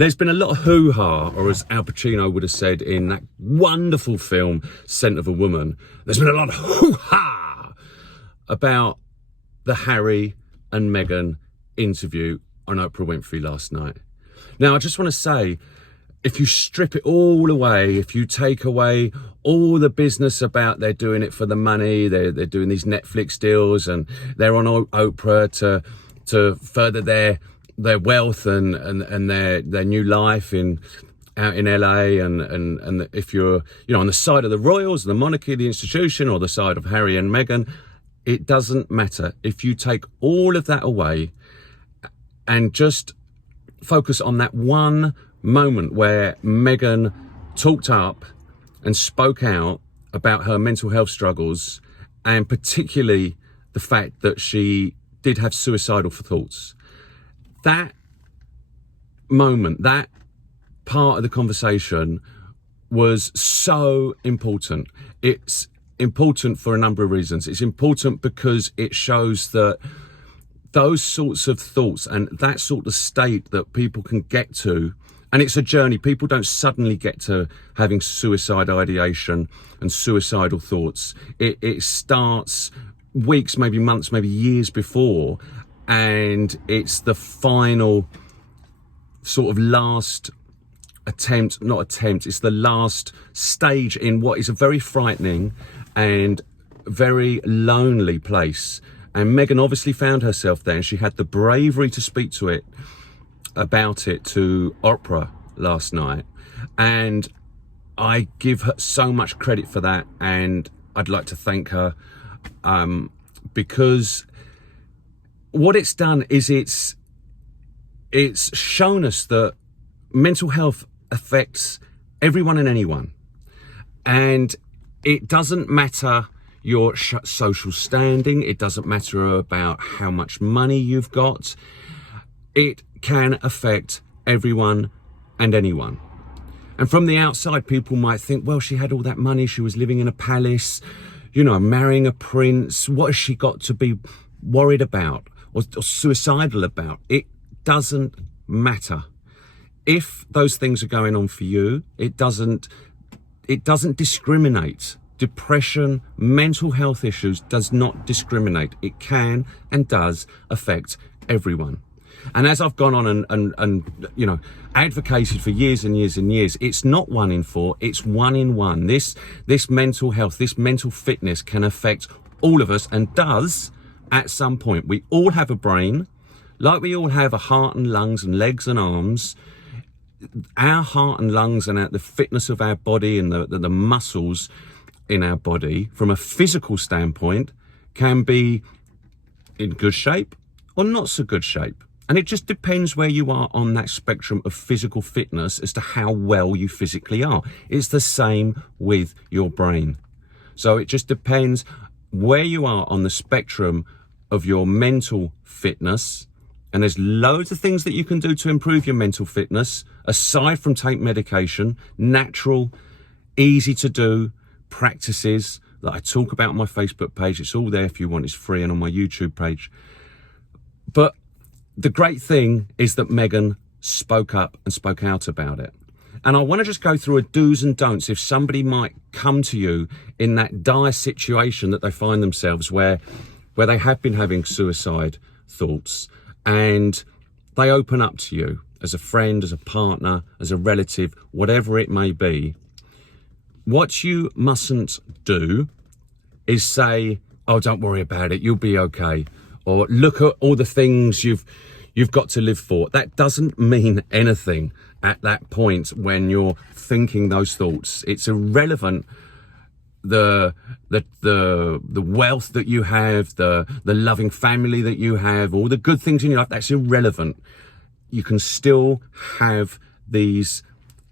There's been a lot of hoo-ha, or as Al Pacino would have said in that wonderful film, Scent of a Woman, there's been a lot of hoo-ha about the Harry and Meghan interview on Oprah Winfrey last night. Now, I just want to say, if you strip it all away, if you take away all the business about they're doing it for the money, they're doing these Netflix deals and they're on Oprah to further their wealth and their new life out in LA, and if you're on the side of the royals, the monarchy, the institution, or the side of Harry and Meghan, it doesn't matter. If you take all of that away and just focus on that one moment where Meghan talked up and spoke out about her mental health struggles, and particularly the fact that she did have suicidal thoughts. That moment, that part of the conversation was so important. It's important for a number of reasons. It's important because it shows that those sorts of thoughts and that sort of state that people can get to, and it's a journey. People don't suddenly get to having suicide ideation and suicidal thoughts. It starts weeks, maybe months, maybe years before, and it's the final sort of last it's the last stage in what is a very frightening and very lonely place. And Meghan obviously found herself there, and she had the bravery to speak about it to Oprah last night. And I give her so much credit for that, and I'd like to thank her because what it's done is it's shown us that mental health affects everyone and anyone, and it doesn't matter your social standing. It doesn't matter about how much money you've got. It can affect everyone and anyone. And from the outside, people might think, well, she had all that money, she was living in a palace, marrying a prince. What has she got to be worried about or suicidal about? It doesn't matter. If those things are going on for you, it doesn't discriminate. Depression, mental health issues does not discriminate. It can and does affect everyone. And as I've gone on and advocated for years and years and years, it's not 1 in 4, it's 1 in 1. This mental health, this mental fitness can affect all of us, and does at some point. We all have a brain, like we all have a heart and lungs and legs and arms. Our heart and lungs and the fitness of our body and the muscles in our body from a physical standpoint can be in good shape or not so good shape. And it just depends where you are on that spectrum of physical fitness as to how well you physically are. It's the same with your brain. So it just depends where you are on the spectrum of your mental fitness. And there's loads of things that you can do to improve your mental fitness, aside from take medication, natural, easy to do practices that I talk about on my Facebook page. It's all there if you want. It's free, and on my YouTube page. But the great thing is that Meghan spoke up and spoke out about it. And I want to just go through a do's and don'ts if somebody might come to you in that dire situation that they find themselves where they have been having suicide thoughts, and they open up to you as a friend, as a partner, as a relative, whatever it may be. What you mustn't do is say, oh, don't worry about it, you'll be okay. Or look at all the things you've got to live for. That doesn't mean anything at that point when you're thinking those thoughts. It's irrelevant. The wealth that you have, the loving family that you have, all the good things in your life, that's irrelevant. You can still have these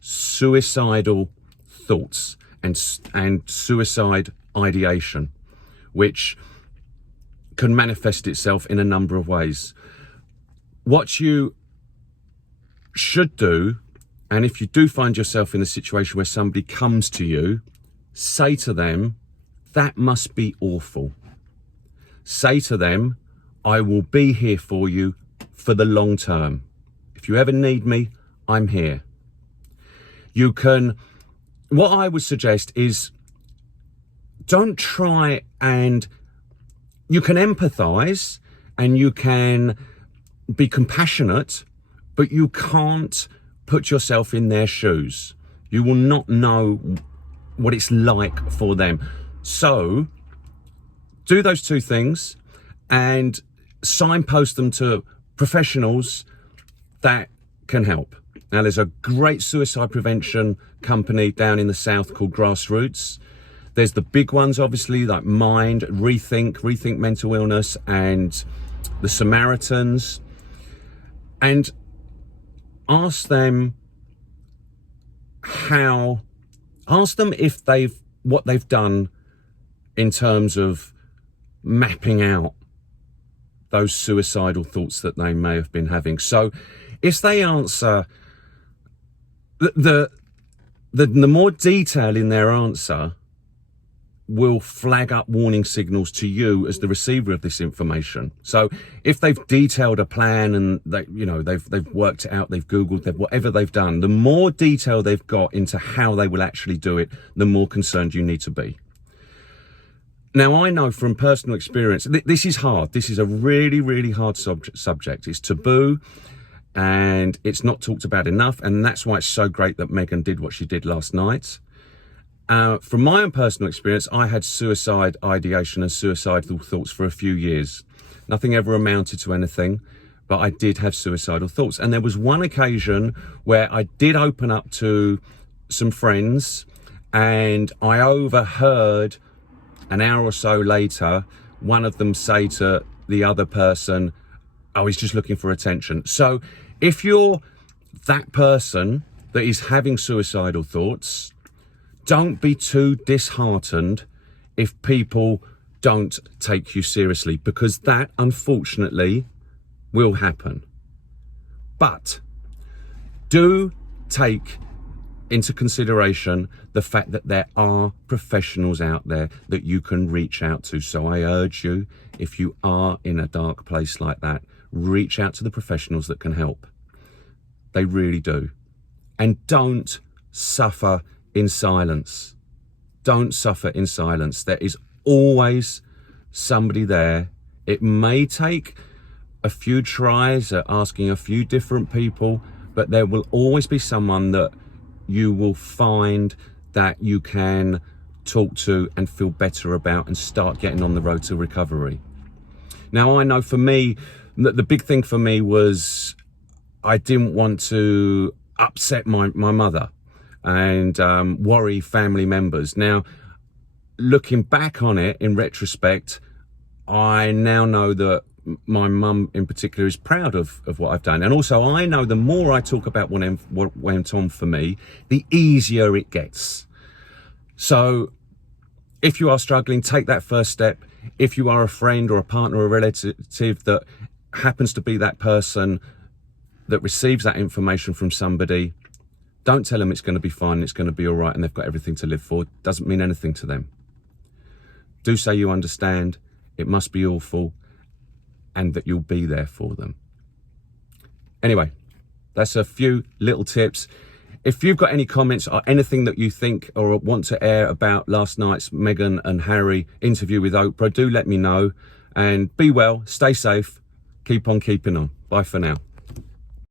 suicidal thoughts and suicide ideation, which can manifest itself in a number of ways. What you should do, and if you do find yourself in a situation where somebody comes to you, say to them, that must be awful. Say to them, I will be here for you for the long term. If you ever need me, I'm here. What I would suggest is, don't try, and you can empathize and you can be compassionate, but you can't put yourself in their shoes. You will not know what it's like for them. So do those two things and signpost them to professionals that can help. Now, there's a great suicide prevention company down in the south called Grassroots. There's the big ones, obviously, like Mind, Rethink Mental Illness, and the Samaritans. And ask them if what they've done in terms of mapping out those suicidal thoughts that they may have been having. So if they answer, the more detail in their answer will flag up warning signals to you as the receiver of this information. So if they've detailed a plan and they've worked it out, they've Googled, whatever they've done, the more detail they've got into how they will actually do it, the more concerned you need to be. Now, I know from personal experience, this is hard. This is a really, really hard subject. It's taboo and it's not talked about enough. And that's why it's so great that Megan did what she did last night. From my own personal experience, I had suicide ideation and suicidal thoughts for a few years. Nothing ever amounted to anything, but I did have suicidal thoughts. And there was one occasion where I did open up to some friends, and I overheard an hour or so later, one of them say to the other person, "Oh, he's just looking for attention." So if you're that person that is having suicidal thoughts, don't be too disheartened if people don't take you seriously, because that, unfortunately, will happen. But do take into consideration the fact that there are professionals out there that you can reach out to. So I urge you, if you are in a dark place like that, reach out to the professionals that can help. They really do. And don't suffer in silence. Don't suffer in silence. There is always somebody there. It may take a few tries at asking a few different people, but there will always be someone that you will find that you can talk to and feel better about and start getting on the road to recovery. Now, I know for me, the big thing for me was I didn't want to upset my mother and worry family members. Now, looking back on it in retrospect, I now know that my mum in particular is proud of what I've done. And also I know the more I talk about what went on for me, the easier it gets. So if you are struggling, take that first step. If you are a friend or a partner or a relative that happens to be that person that receives that information from somebody, don't tell them it's going to be fine, it's going to be all right and they've got everything to live for. It doesn't mean anything to them. Do say you understand, it must be awful, and that you'll be there for them. Anyway, that's a few little tips. If you've got any comments or anything that you think or want to air about last night's Meghan and Harry interview with Oprah, do let me know. And be well, stay safe, keep on keeping on. Bye for now.